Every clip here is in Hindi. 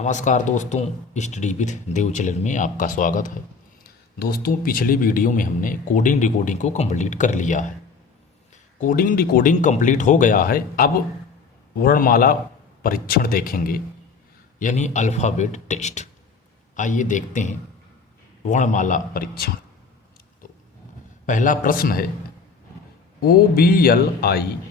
नमस्कार दोस्तों, स्टडी विद देव चैनल में आपका स्वागत है। दोस्तों, पिछले वीडियो में हमने कोडिंग डिकोडिंग को कंप्लीट कर लिया है। कोडिंग डिकोडिंग कंप्लीट हो गया है। अब वर्णमाला परीक्षण देखेंगे, यानी अल्फ़ाबेट टेस्ट। आइए देखते हैं वर्णमाला परीक्षण। तो पहला प्रश्न है OBLIQUE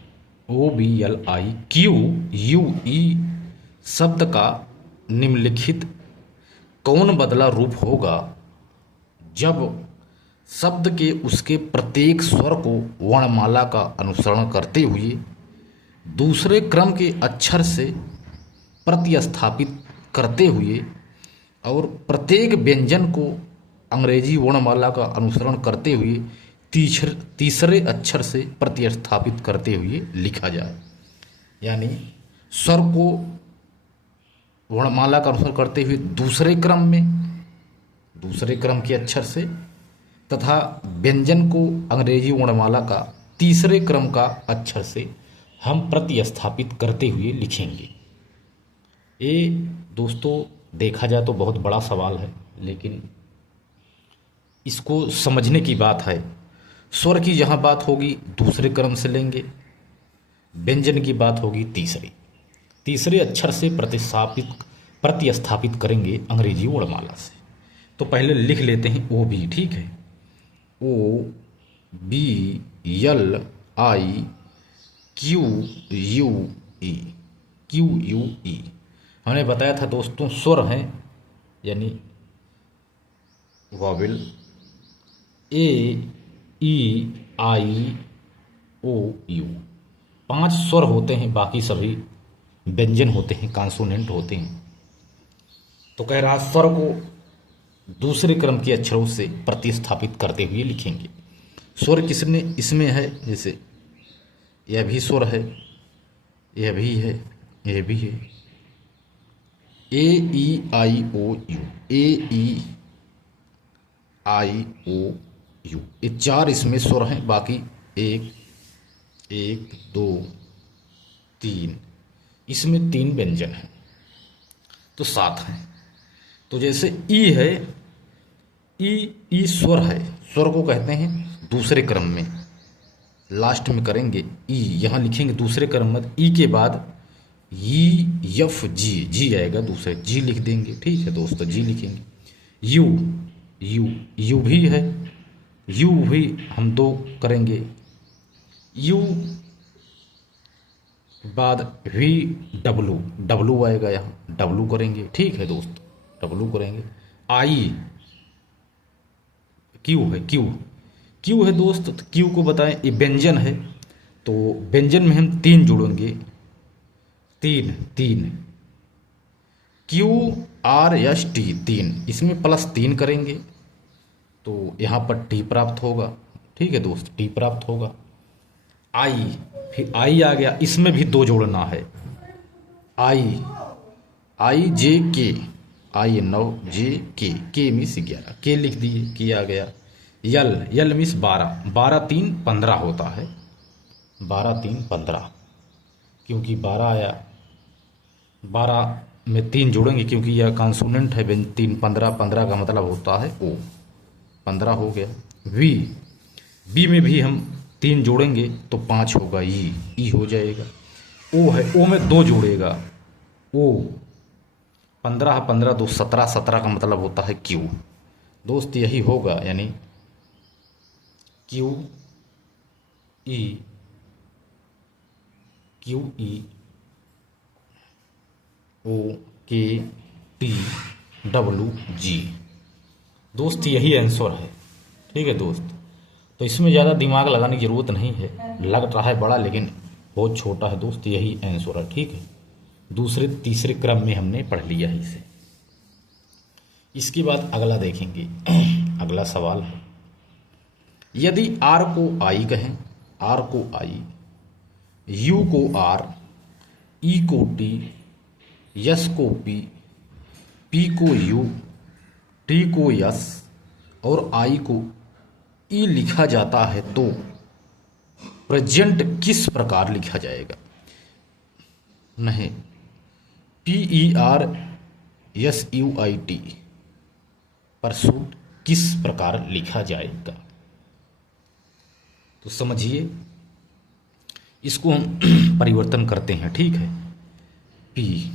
शब्द का निम्नलिखित कौन बदला रूप होगा जब शब्द के उसके प्रत्येक स्वर को वर्णमाला का अनुसरण करते हुए दूसरे क्रम के अक्षर से प्रतिस्थापित करते हुए और प्रत्येक व्यंजन को अंग्रेजी वर्णमाला का अनुसरण करते हुए तीसरे अक्षर से प्रतिस्थापित करते हुए लिखा जाए। यानी स्वर को वर्णमाला का अनुसरण करते हुए दूसरे क्रम के अक्षर से तथा व्यंजन को अंग्रेजी वर्णमाला का तीसरे क्रम का अक्षर से हम प्रतिस्थापित करते हुए लिखेंगे। ये दोस्तों देखा जाए तो बहुत बड़ा सवाल है, लेकिन इसको समझने की बात है। स्वर की जहाँ बात होगी दूसरे क्रम से लेंगे, व्यंजन की बात होगी तीसरे अक्षर से प्रतिस्थापित करेंगे अंग्रेजी वर्णमाला से। तो पहले लिख लेते हैं OB, ठीक है। OBLIQUE हमने बताया था दोस्तों, स्वर हैं यानी वॉवेल AEIOU 5 स्वर होते हैं, बाकी सभी व्यंजन होते हैं, कॉन्सोनेंट होते हैं। तो कह रहा स्वर को दूसरे क्रम के अक्षरों से प्रतिस्थापित करते हुए लिखेंगे। स्वर किसने इसमें है, जैसे यह भी स्वर है, यह भी है, यह भी है। AEIOU ये 4 इसमें स्वर हैं, बाकी 1 2 3 इसमें 3 व्यंजन हैं, तो 7 हैं। तो जैसे ई है, ई स्वर है, स्वर को कहते हैं दूसरे क्रम में, लास्ट में करेंगे ई, यहाँ लिखेंगे दूसरे क्रम में। ई के बाद जी आएगा, दूसरे जी लिख देंगे, ठीक है दोस्तों, जी लिखेंगे। यू भी है, यू भी हम 2 करेंगे। यू बाद डब्लू आएगा, यहाँ डब्लू करेंगे, ठीक है दोस्तों, डब्लू करेंगे। आई क्यू है दोस्त, तो क्यू को बताएं, ये व्यंजन है, तो व्यंजन में हम 3 जोड़ेंगे, 3 QRST 3, इसमें +3 करेंगे तो यहाँ पर टी प्राप्त होगा, ठीक है दोस्त, टी प्राप्त होगा। आई, फिर आई आ गया, इसमें भी 2 जोड़ना है। IJK 9 JK, के मिस 11, के लिख दिए, के आ गया। यल मिस 12 3 15 होता है, 12 3 15, क्योंकि 12 आया, 12 में 3 जोड़ेंगे क्योंकि यह कॉन्सोनेंट है। 3 15 का मतलब होता है O, 15 हो गया। बी में भी हम 3 जोड़ेंगे तो 5 होगा, ई हो जाएगा। ओ है, ओ में 2 जोड़ेगा, ओ 15 2 17 का मतलब होता है क्यू। दोस्त यही होगा, यानी QE OKTWG दोस्त, यही आंसर है, ठीक है दोस्त। तो इसमें ज़्यादा दिमाग लगाने की ज़रूरत नहीं है, लग रहा है बड़ा लेकिन बहुत छोटा है दोस्त, यही आंसर है, ठीक है। दूसरे तीसरे क्रम में हमने पढ़ लिया है इसे। इसके बाद अगला देखेंगे। अगला सवाल है, यदि R को I कहें, R को I, U को R, E को T, S को P, P को U, T को S और I को E लिखा जाता है, तो प्रेजेंट किस प्रकार लिखा जाएगा? नहीं, SUIT परसूट किस प्रकार लिखा जाएगा? तो समझिए, इसको हम परिवर्तन करते हैं, ठीक है। PERSUIT,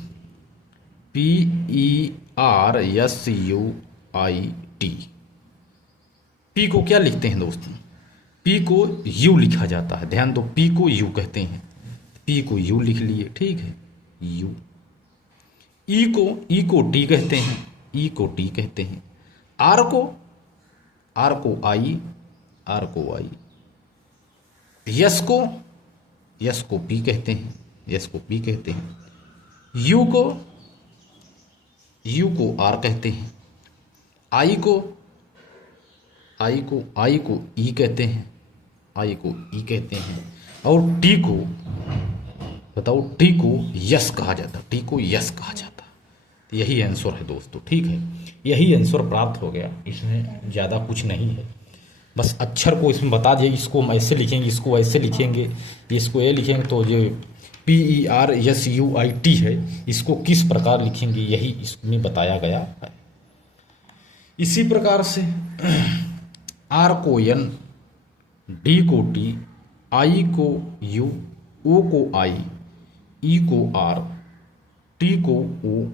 पी को क्या लिखते हैं दोस्तों? पी को यू लिखा जाता है, ध्यान दो, पी को यू कहते हैं, पी को यू लिख लिए, ठीक है, यू। ई को टी कहते हैं, ई को टी कहते हैं। आर को आई, आर को आई। यस को पी कहते हैं, यस को पी कहते हैं। यू को आर कहते हैं। आई को ई कहते हैं, आई को ई कहते हैं। और टी को बताओ, टी को यस कहा जाता, टी को यस कहा जाता। तो यही आंसर है दोस्तों, ठीक है, यही आंसर प्राप्त हो गया, इसमें ज़्यादा कुछ नहीं है। बस अक्षर को इसमें बता दिए, इसको हम ऐसे लिखेंगे, इसको ऐसे लिखेंगे, इसको ये लिखेंगे। तो जो PERSUIT है, इसको किस प्रकार लिखेंगे, यही इसमें बताया गया है। इसी प्रकार से आर को एन, डी को टी, आई को यू, ओ को आई, ई को आर, टी को ओ,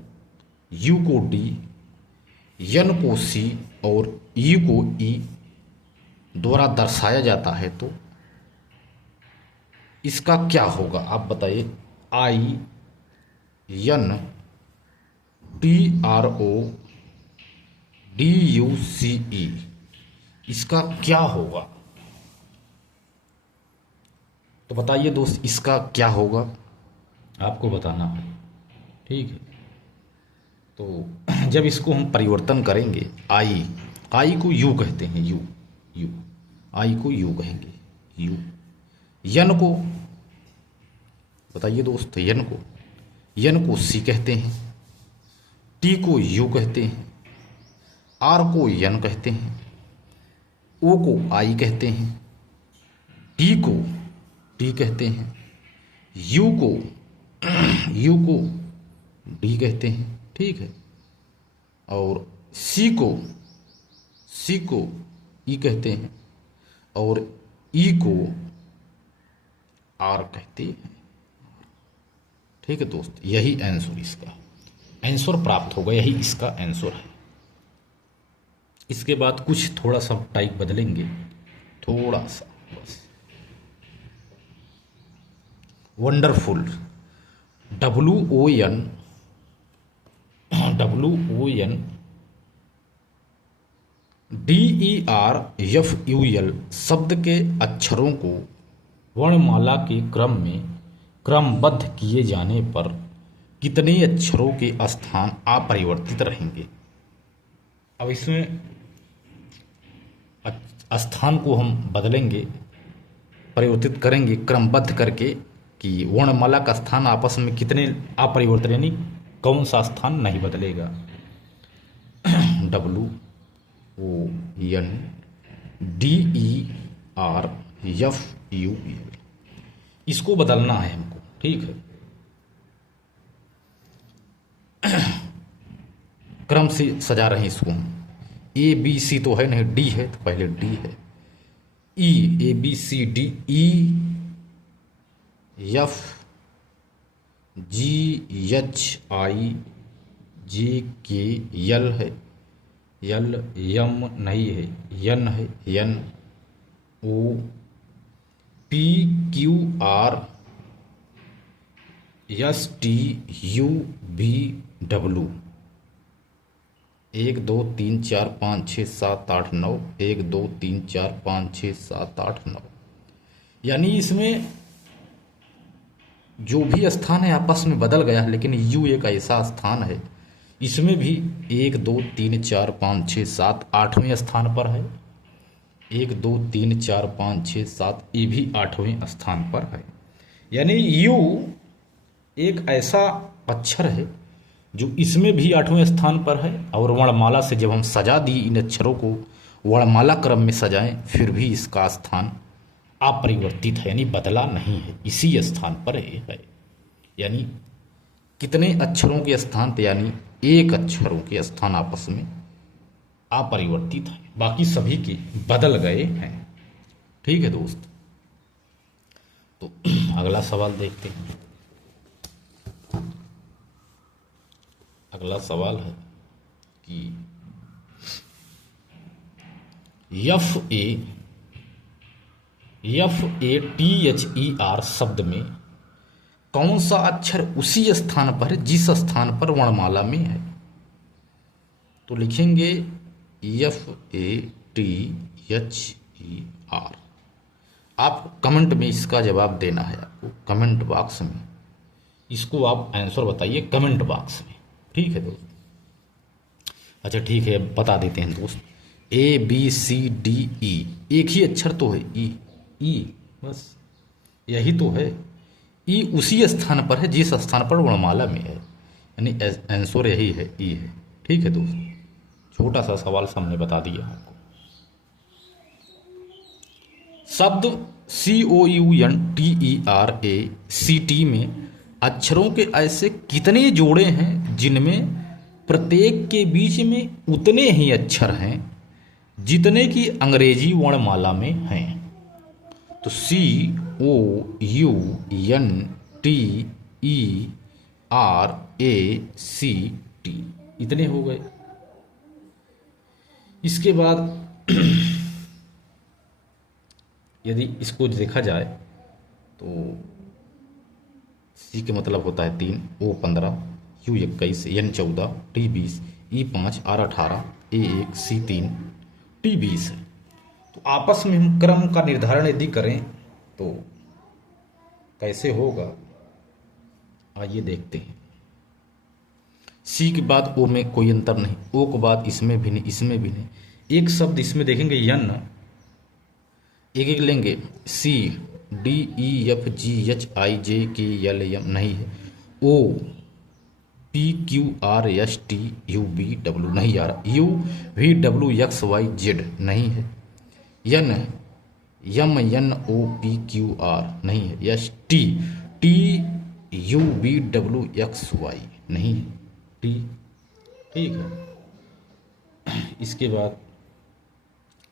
यू को डी, एन को सी और ई को ई द्वारा दर्शाया जाता है। तो इसका क्या होगा आप बताइए? INTRODUCE, इसका क्या होगा? तो बताइए दोस्त, इसका क्या होगा, आपको बताना है, ठीक है। तो जब इसको हम परिवर्तन करेंगे, आई को यू कहते हैं, यू आई को यू कहेंगे, यू। यन को बताइए दोस्त, यन को सी कहते हैं, टी को यू कहते हैं, आर को यन कहते हैं, ओ को आई कहते हैं, टी को टी कहते हैं, यू को डी कहते हैं, ठीक है। और सी को ई कहते हैं और ई को आर कहते हैं, ठीक है दोस्त। यही आंसर, इसका आंसर प्राप्त होगा, यही इसका आंसर है। इसके बाद कुछ थोड़ा सा टाइप बदलेंगे, थोड़ा सा बस। वंडरफुल, WON DERFUL शब्द के अक्षरों को वर्णमाला के क्रम में क्रमबद्ध किए जाने पर कितने अक्षरों के स्थान अपरिवर्तित रहेंगे? अब इसमें स्थान को हम बदलेंगे, परिवर्तित करेंगे क्रमबद्ध करके, कि वर्णमाला का स्थान आपस में कितने अपरिवर्तित, यानी कौन सा स्थान नहीं बदलेगा। WON DERFUL, इसको बदलना है हमको, ठीक है। क्रम से सजा रहे हैं इसको हम। ABC तो है नहीं, D है, तो पहले D है। EABCDEFGHIJKL है, L M नहीं है, N है, NOPQRSTUVW 1 2 3 4 5 6 7 8 9, 1 2 3 4 5 6 7 8 9। यानी इसमें जो भी स्थान है आपस में बदल गया है, लेकिन यू एक ऐसा स्थान है, इसमें भी 1 2 3 4 5 6 7 8वें स्थान पर है, 1 2 3 4 5 6 7 ये भी 8वें स्थान पर है। यानी यू एक ऐसा अक्षर है जो इसमें भी 8वें स्थान पर है, और वर्णमाला से जब हम सजा दी इन अक्षरों को, वर्णमाला क्रम में सजाएं, फिर भी इसका स्थान अपरिवर्तित है, यानी बदला नहीं है, इसी स्थान पर है। यानी कितने अक्षरों के स्थान पे, यानी एक अक्षरों के स्थान आपस में अपरिवर्तित है, बाकी सभी के बदल गए हैं। ठीक है दोस्त, तो अगला सवाल देखते हैं। अगला सवाल है कि FATHER शब्द में कौन सा अक्षर उसी स्थान पर है जिस स्थान पर वर्णमाला में है? तो लिखेंगे FATHER। आप कमेंट में इसका जवाब देना है, आपको कमेंट बॉक्स में इसको आप आंसर बताइए कमेंट बॉक्स में। ठीक है दोस्त, अच्छा ठीक है, बता देते हैं दोस्त। ABCDE, एक ही अक्षर तो है, ई, बस यही तो है। ई उसी स्थान पर है जिस स्थान पर वर्णमाला में है, यानी आंसर यही है, ई है। ठीक है दोस्त, छोटा सा सवाल सामने बता दिया आपको। शब्द COUNTERACT में अक्षरों के ऐसे कितने जोड़े हैं जिनमें प्रत्येक के बीच में उतने ही अक्षर हैं जितने की अंग्रेजी वर्णमाला में हैं? तो COUNTERACT इतने हो गए। इसके बाद यदि इसको देखा जाए तो C के मतलब होता है 3, O15, U21, N14, T20, E5, R18, A1, C3, T20 है। तो आपस में हम क्रम का निर्धारण यदि करें तो कैसे होगा, आइए देखते हैं। C के बाद O में कोई अंतर नहीं, O के बाद इसमें भी नहीं, इसमें भी नहीं। एक शब्द इसमें देखेंगे N, एक एक लेंगे, CDEFGHIJKLM नहीं है, OPQRSTUVW नहीं आ रहा, UVWXYZ नहीं है, MNOPQR नहीं है, STTUVWXY नहीं है, T। ठीक है, इसके बाद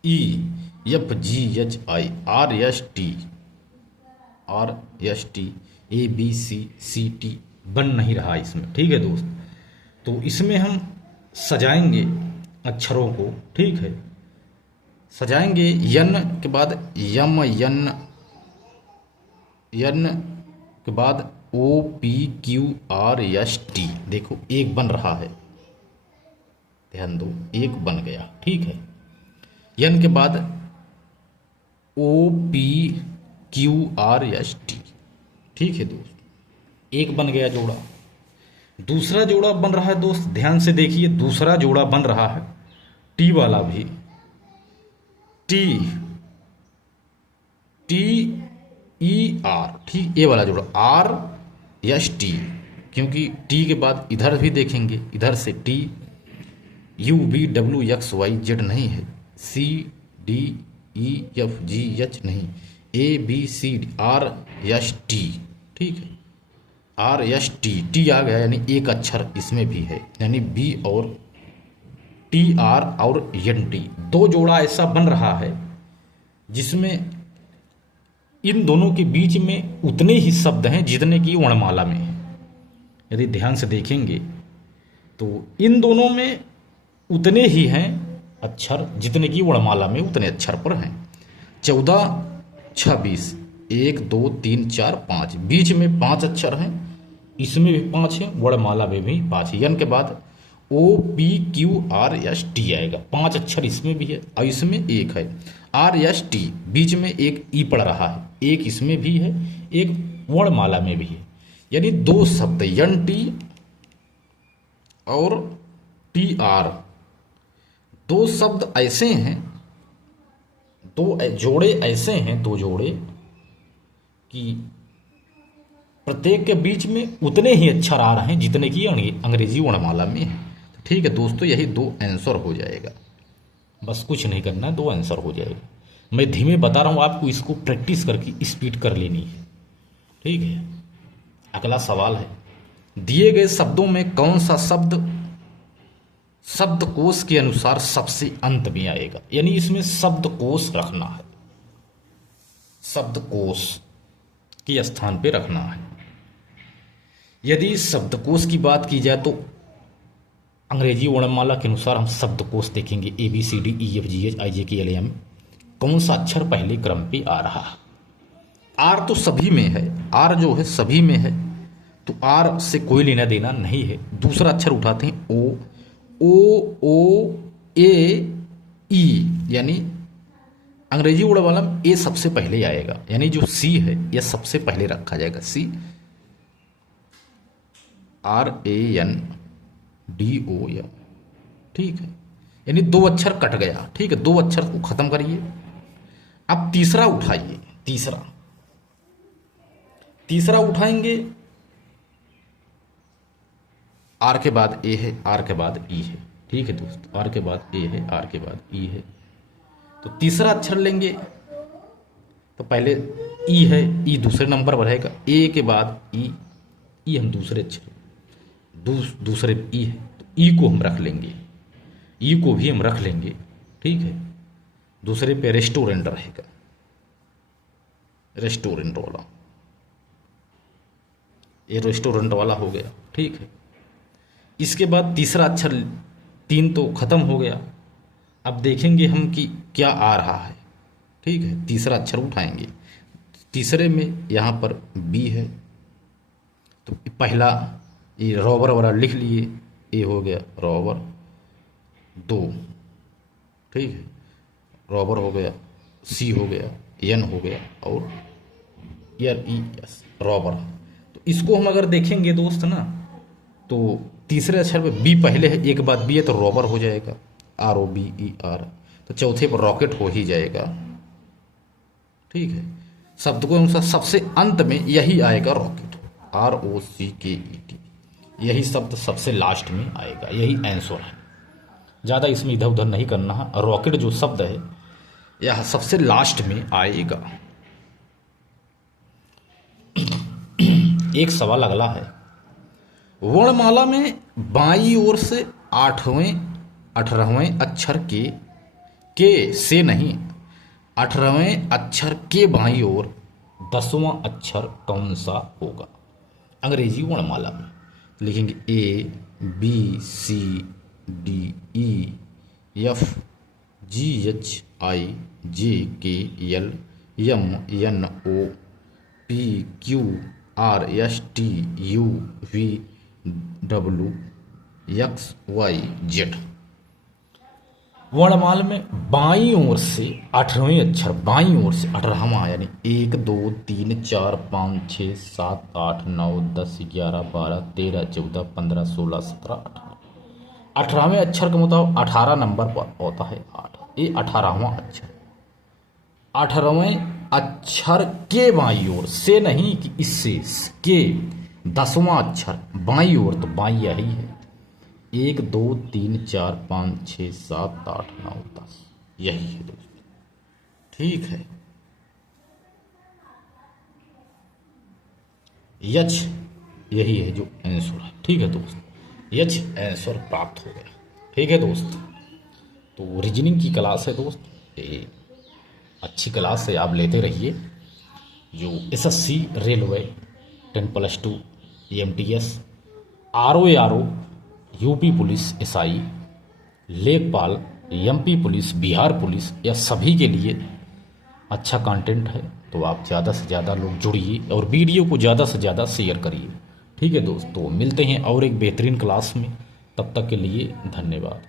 EFGHIRSTABCCT बन नहीं रहा इसमें। ठीक है दोस्त, तो इसमें हम सजाएंगे अक्षरों को। ठीक है, सजाएंगे यन के बाद यम, यन के बाद OPQRST। देखो एक बन रहा है, ध्यान दो, एक बन गया। ठीक है, यन के बाद OPQRST। ठीक है दोस्त, एक बन गया जोड़ा। दूसरा जोड़ा बन रहा है दोस्त, ध्यान से देखिए, दूसरा जोड़ा बन रहा है टी वाला भी, TER। ठीक, ए वाला जोड़ा RST, क्योंकि टी के बाद इधर भी देखेंगे, इधर से TUVWXYZ नहीं है, CDEFGH नहीं, ABCDRST। ठीक है, RST, टी आ गया, यानी एक अक्षर इसमें भी है, यानी B और TR और NT दो जोड़ा ऐसा बन रहा है जिसमें इन दोनों के बीच में उतने ही शब्द हैं जितने की वर्णमाला में है। यदि ध्यान से देखेंगे तो इन दोनों में उतने ही हैं अक्षर जितने की वर्णमाला में उतने अक्षर पर हैं। 14, 26, 1, 2, 3, 4, 5, बीच में 5 अक्षर हैं, इसमें भी 5 हैं, वर्णमाला में भी 5 है। यन के बाद OPQRST आएगा, 5 अक्षर इसमें भी है और इसमें एक है। RST बीच में एक ई पड़ रहा है, एक इसमें भी है, एक वर्णमाला में भी है, यानी दो शब्द NT और TR, दो शब्द ऐसे हैं, दो जोड़े ऐसे हैं, दो जोड़े कि प्रत्येक के बीच में उतने ही अक्षर आ रहे हैं जितने की अंग्रेजी वर्णमाला में है। ठीक है दोस्तों, यही 2 आंसर हो जाएगा, बस कुछ नहीं करना, 2 आंसर हो जाएगा। मैं धीमे बता रहा हूँ आपको, इसको प्रैक्टिस करके स्पीड कर लेनी है। ठीक है, अगला सवाल है, दिए गए शब्दों में कौन सा शब्द शब्दकोश के अनुसार सबसे अंत में आएगा, यानी इसमें शब्दकोश रखना है, शब्दकोश के स्थान पे रखना है। यदि शब्दकोश की बात की जाए तो अंग्रेजी वर्णमाला के अनुसार हम शब्दकोश देखेंगे ABCDEFGHIJKLM कौन सा अक्षर पहले क्रम पे आ रहा है। आर तो सभी में है, आर जो है सभी में है, तो आर से कोई लेना देना नहीं है। दूसरा अक्षर उठाते हैं ओ ए ई, यानी अंग्रेजी वर्णमाला में ए सबसे पहले आएगा, यानी जो सी है यह सबसे पहले रखा जाएगा, CRANDO, ठीक है, यानी दो अक्षर कट गया, ठीक है, दो अक्षर को खत्म करिए। अब तीसरा उठाइए, तीसरा उठाएंगे, आर के बाद ए है, आर के बाद ई है, ठीक है दोस्त, आर के बाद ए है, आर के बाद ई है, तो तीसरा अक्षर लेंगे तो पहले ई है, ई दूसरे नंबर पर रहेगा, ए के बाद ई हम दूसरे अक्षर दूसरे ई है, तो ई को हम रख लेंगे, ई को भी हम रख लेंगे, ठीक है। दूसरे पे रेस्टोरेंट रहेगा, रेस्टोरेंट वाला, ये रेस्टोरेंट वाला हो गया, ठीक है। इसके बाद तीसरा अक्षर, 3 तो खत्म हो गया। अब देखेंगे हम कि क्या आ रहा है, ठीक है। तीसरा अक्षर उठाएंगे, तीसरे में यहाँ पर बी है, तो पहला ये रॉबर वाला लिख लिए, ए हो गया रॉबर 2, ठीक है, रॉबर हो गया, सी हो गया, एन हो गया, और ES रॉबर। तो इसको हम अगर देखेंगे दोस्त ना, तो तीसरे अक्षर पे बी पहले है, एक बाद बी है तो रॉबर हो जाएगा, ROBER, तो चौथे पर रॉकेट हो ही जाएगा, ठीक है। शब्द को अनुसार सबसे अंत में यही आएगा रॉकेट, ROCKET, यही शब्द सबसे लास्ट में आएगा, यही आंसर है। ज़्यादा इसमें इधर उधर नहीं करना है। रॉकेट जो शब्द है यह सबसे लास्ट में आएगा। एक सवाल अगला है, वर्णमाला में बाईं ओर से 18वें अक्षर के से नहीं, 18वें अक्षर के बाईं ओर 10वां अक्षर कौन सा होगा। अंग्रेजी वर्णमाला में लिखेंगे ABCDEFGHIJKLMNOPQRSTUVWXYZ। वर्णमाला में बाईं ओर से 18वें अक्षर, बाईं ओर से 18वां, यानी 1 2 3 4 5 6 7 8 9 10 11 12 13 14 15 16 17 18। 18वें अक्षर का मतलब 18 नंबर पर होता है 8, ये 18वां अक्षर। 18वें अक्षर के बाईं ओर से नहीं कि इससे के 10वां अक्षर बाईं ओर, तो बाईं यही है, 1 2 3 4 5 6 7 8 9 10, यही है दोस्तों, ठीक है। यच यही है जो आंसर है, ठीक है दोस्त, यच आंसर प्राप्त हो गया, ठीक है दोस्त। तो रीजनिंग की क्लास है दोस्त, ये अच्छी क्लास है, आप लेते रहिए। जो SSC railway 10+2 EMTS RO UP police SI लेखपाल MP पुलिस बिहार पुलिस, या सभी के लिए अच्छा कंटेंट है। तो आप ज़्यादा से ज़्यादा लोग जुड़िए और वीडियो को ज़्यादा से ज़्यादा शेयर करिए, ठीक है दोस्तों। मिलते हैं और एक बेहतरीन क्लास में, तब तक के लिए धन्यवाद।